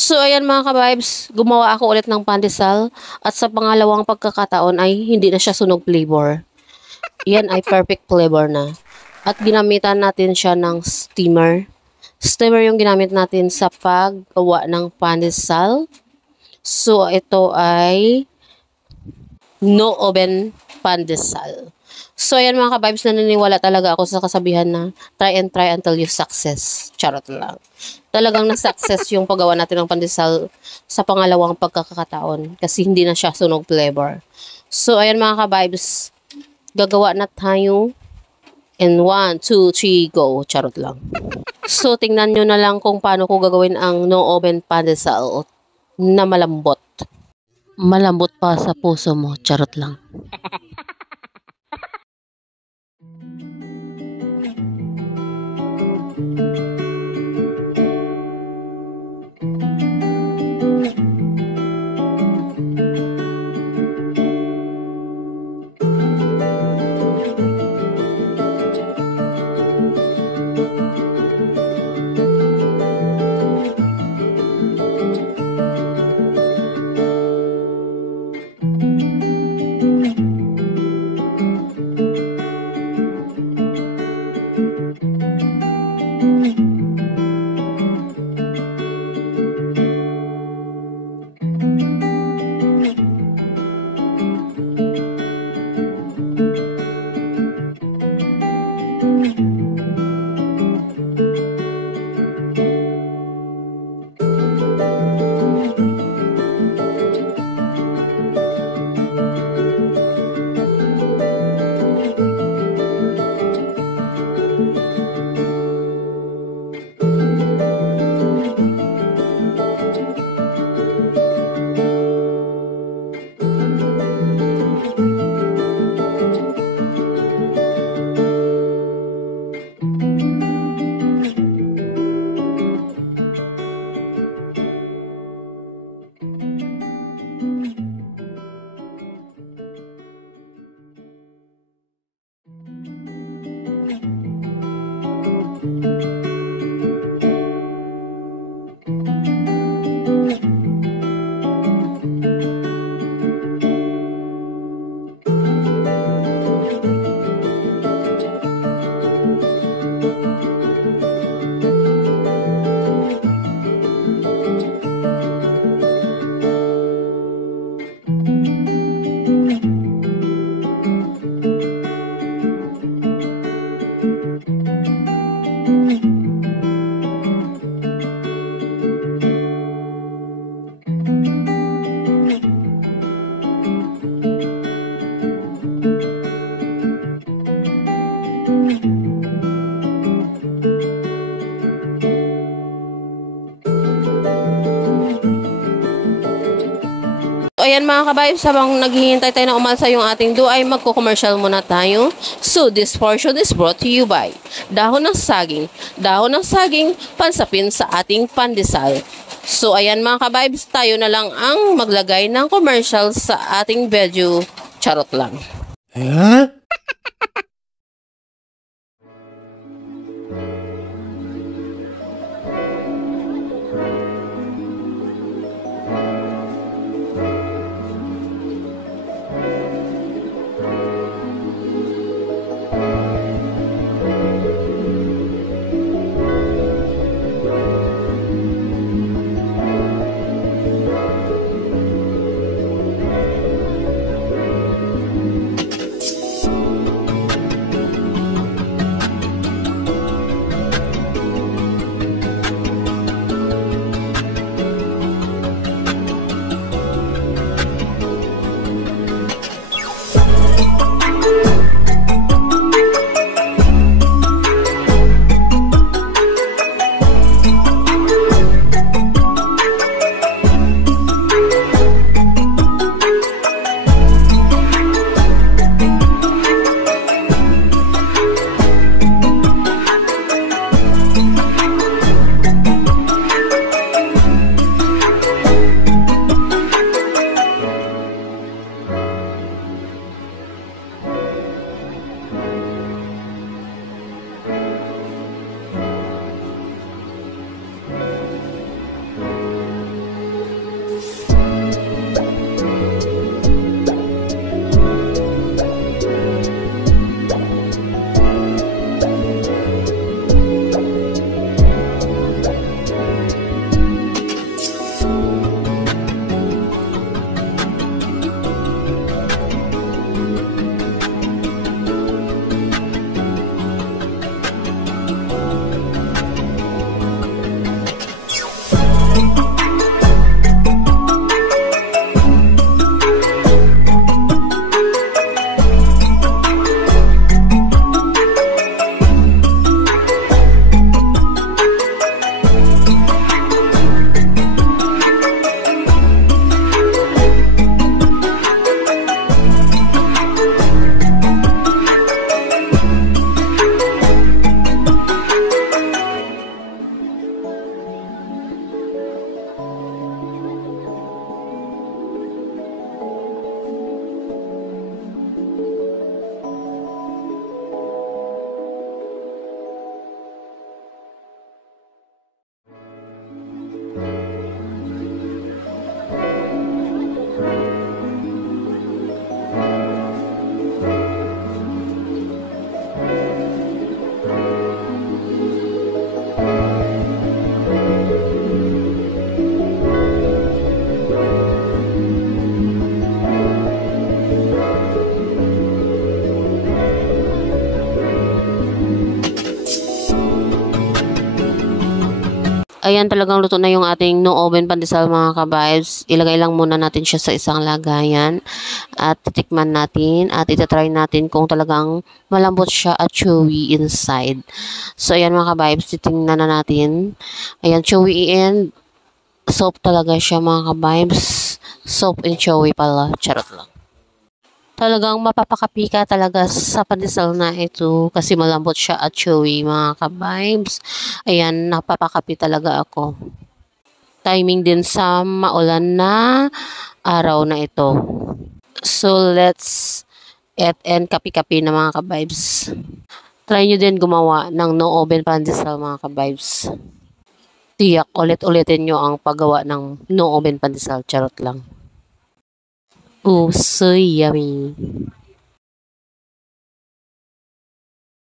So ayan mga ka-vibes, gumawa ako ulit ng pandesal at sa pangalawang pagkakataon ay hindi na siya sunog flavor. Yan ay perfect flavor na. At ginamitan natin siya ng steamer. Steamer yung ginamit natin sa paggawa ng pandesal. So ito ay no oven pandesal. So ayan mga ka-vibes, naniniwala talaga ako sa kasabihan na try and try until you success. Charot lang. Talagang na-success yung paggawa natin ng pandesal sa pangalawang pagkakataon kasi hindi na siya sunog flavor. So ayan mga ka-vibes, gagawa na tayo. And 1, 2, 3, go. Charot lang. So tingnan nyo na lang kung paano ko gagawin ang no oven pandesal na malambot. Malambot pa sa puso mo. Charot lang. So ayan mga ka-vibes, habang naghihintay tayo na umalsa yung ating dough ay magko-commercial muna tayo. So this portion is brought to you by dahon ng saging. Dahon ng saging, pansapin sa ating pandesal. So ayan mga ka-vibes, tayo na lang ang maglagay ng commercial sa ating video. Charot lang. Huh? Ayan, talagang luto na yung ating no oven pandesal mga ka-vibes. Ilagay lang muna natin siya sa isang lagayan at titikman natin at itatry natin kung talagang malambot siya at chewy inside. So, ayan mga ka-vibes, titingnan na natin. Ayan, chewy and soft talaga siya mga ka-vibes. Soft and chewy pala. Charot lang. Talagang mapapakapi ka talaga sa pandesal na ito kasi malambot siya at chewy mga ka-vibes. Ayan, napapakapi talaga ako. Timing din sa maulan na araw na ito. So, let's eat and kapi-kapi na mga ka-vibes. Try nyo din gumawa ng no oven pandesal mga ka-vibes. Tiyak, ulit-ulitin nyo ang paggawa ng no oven pandesal. Charot lang. Oh, so yummy.